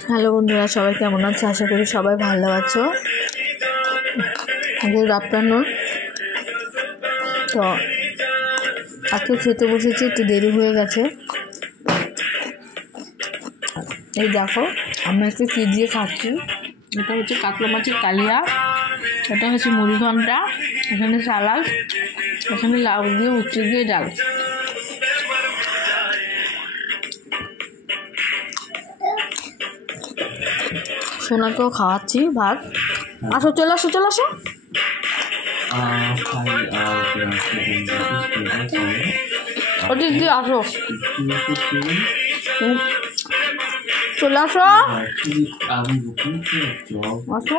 হ্যালো বন্ধুরা, সবাই কেমন আছো? আশা করি সবাই ভালো আছো। Good afternoon. তো আজকে খেতে বসেছি, একটু দেরি হয়ে গেছে। এই দেখো আমি আজকে কী দিয়ে খাচ্ছি। এটা হচ্ছে কাতলা মাছের কালিয়া, এটা হচ্ছে মুড়ি ঘন্টা, এখানে সালাদ, এখানে লাউ দিয়ে উচ্ছে দিয়ে ডাল। সোনাকেও খাওয়াচ্ছি ভাত। আসো, চলে আসো, চলে আসো। ওদিক দিয়ে আসো, চলে আসো, আসো।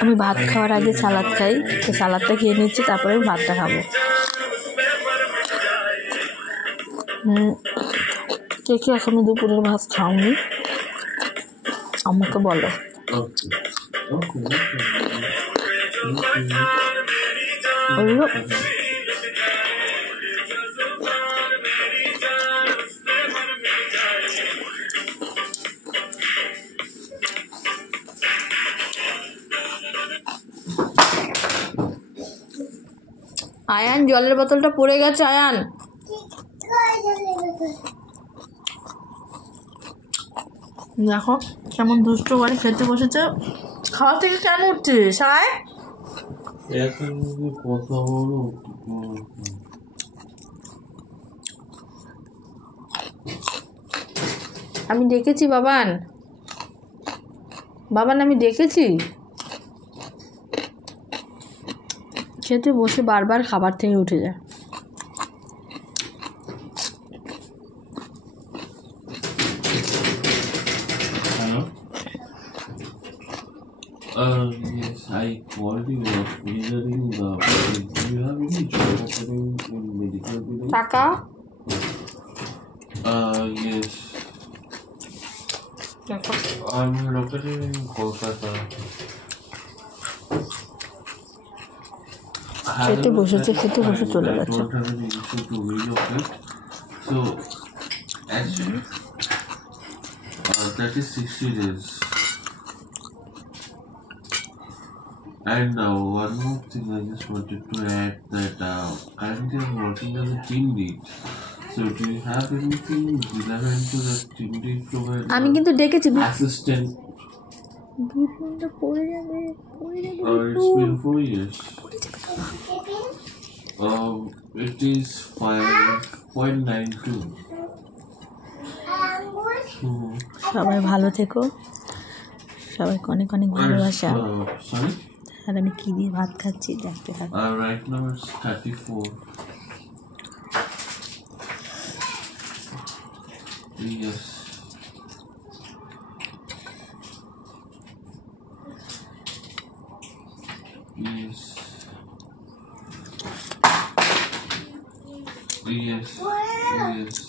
আমি ভাত খাওয়ার আগে সালাদ খাই, তো সালাদটা খেয়ে নিচ্ছি, তারপরে আমি ভাতটা খাবো। কে কে এখনো দুপুরের ভাত খাওনি আমাকে বলো। আয়ান, জলের বোতলটা পড়ে গেছে। আয়ান, দেখো কেমন দুষ্ট করে খেতে বসেছে। খাওয়া থেকে কেন উঠছিস? আয়, আমি দেখেছি বাবান, বাবান আমি দেখেছি খেতে বসে বারবার খাবার থেকে উঠে যায়। Yes, I called you regarding the. Do you have any job opening in medical building? টাকা? Yes. I'm located in Kolkata. খেতে বসেছে, খেতে বসে চলে গেছে। So, actually, that is 60 days. And one more thing I just wanted to add that currently I'm working as a team lead. So do you have anything relevant to the team lead program? আমি কিন্তু ডেকেছি Assistant. It's been 4 years. It is 5.92. সবাই ভালো থেকো, সবাইকে অনেক অনেক ভালোবাসা। Sorry? আর আমি কি দিয়ে ভাত খাচ্ছি দেখতে থাকো। Right now it's 34. Yes. Yes. Yes. Yes.